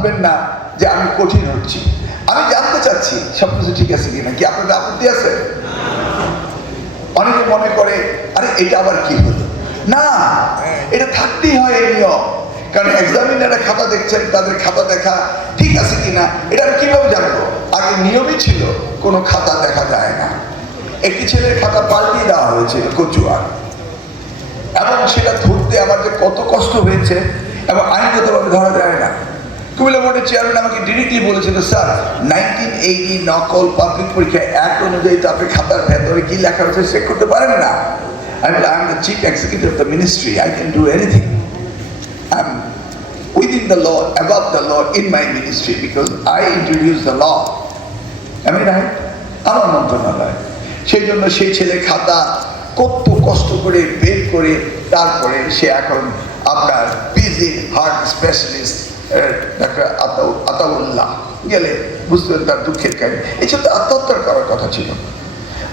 ভাববেন না যে আমি কঠিন হচ্ছি। আমি জানতে চাচ্ছি সবকিছু ঠিক আছে কিনা। কি আপনাদের আপত্তি আছে? অনেকে মনে করে আরে এটা আবার কি হলো না, এটা থাকতেই হয় এই নিয়ম। কারণ এক্সামিনাররা খাতা দেখছেন, তাদের খাতা দেখা ঠিক আছে কিনা এটা আমি কিভাবে জানবো? আগে নিয়মই ছিল কোনো খাতা দেখা যায় না। একটি ছেলের খাতা পাল্টিয়ে দেওয়া হয়েছিল কচুয়ার, এবং সেটা ধরতে আমার যে কত কষ্ট হয়েছে, এবং আইনগতভাবে ধরা যায় না। কুমিল্লা বোর্ডের চেয়ারম্যান আমাকে ডিরেক্টলি বলেছিল, স্যার 1980 নকল পাবলিক পরীক্ষা অ্যাক্ট অনুযায়ী তো আপনি খাতার ভেতরে কি লেখা হয়েছে চেক করতে পারেন না। আমি বলি, I am the chief executive of the ministry, I can do anything. I am within the law, above the law in my ministry because I introduced the law. Am I right? আমার মন্ত্রণালয়। সেই জন্য সেই ছেলে খাতা কত কষ্ট করে বের করে তারপরে সে এখন আপনার PG heart specialist doctor Ataullah গেলে বুঝতেন তার দুঃখের কাহিনী। এসব তো আত্মহত্যা করার কথা ছিল।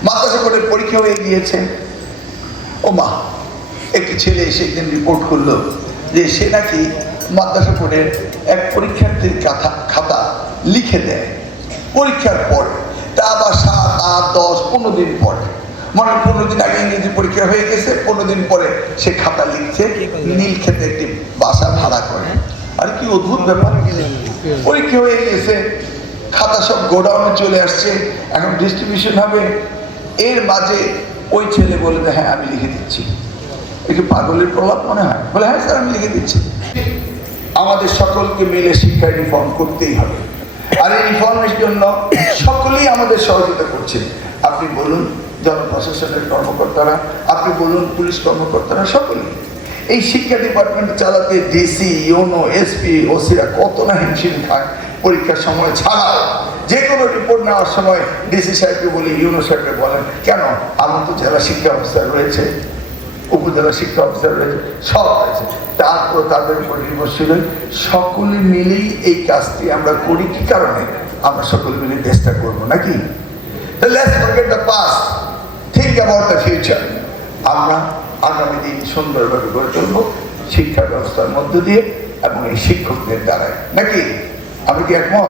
মাদ্রাসা বোর্ডের পরীক্ষা হয়ে গিয়েছে। ও মা, একটি ছেলে এসে একদিন রিপোর্ট করলো যে সে নাকি মাদ্রাসা বোর্ডের এক পরীক্ষার্থীর খাতা লিখে দেয় পরীক্ষার পরে, তা আবার 7, 8, 10, 15 দিন পরে। মানে 15 দিন আগে ইংরেজি পরীক্ষা হয়ে গেছে, 15 দিন পরে সে খাতা লিখছে নীলক্ষেতে একটি বাসা ভাড়া করে। আর কি অদ্ভুত ব্যাপার! পরীক্ষা হয়ে গেছে, খাতা সব গোডাউনে চলে আসছে, এখন ডিস্ট্রিবিউশন হবে। এর মাঝে ওই ছেলে বলে যে হ্যাঁ আমি লিখে দিচ্ছি। একটু পাগলের প্রলাপ মনে হয়, বলে হ্যাঁ স্যার আমি লিখে দিচ্ছি। আমাদের সকলকে মিলে শিক্ষা রিফর্ম করতেই হবে, আর এই রিফর্মের জন্য সকলেই আমাদের সহযোগিতা করছেন। আপনি বলুন জনপ্রশাসনের কর্মকর্তারা, আপনি বলুন পুলিশ কর্মকর্তারা, সকলেই। এই শিক্ষা ডিপার্টমেন্ট চালাতে ডিসি, ইউনো, এসপি, ওসিরা কত না হিমশিম খায় পরীক্ষার সময় ছাড়াও। যে কোনো রিপোর্ট নেওয়ার সময় ডিসি সাহেবকে বলি, ইউনো সাহেবকে বলেন, কেন আমার তো জেলা শিক্ষা অফিসার রয়েছে, উপজেলা শিক্ষা অফিসার রয়েছে, সব রয়েছে, তারপর তাদের উপর নির্ভরশীল সকলে মিলেই এই কাজটি আমরা করি। কি কারণে? আমরা সকলে মিলে চেষ্টা করবো নাকি? Let's forget the past, think about the future. আমরা আগামী দিন সুন্দরভাবে গড়ে তুলবো শিক্ষা ব্যবস্থার মধ্য দিয়ে এবং এই শিক্ষকদের দ্বারাই, নাকি? আমি কি একমত?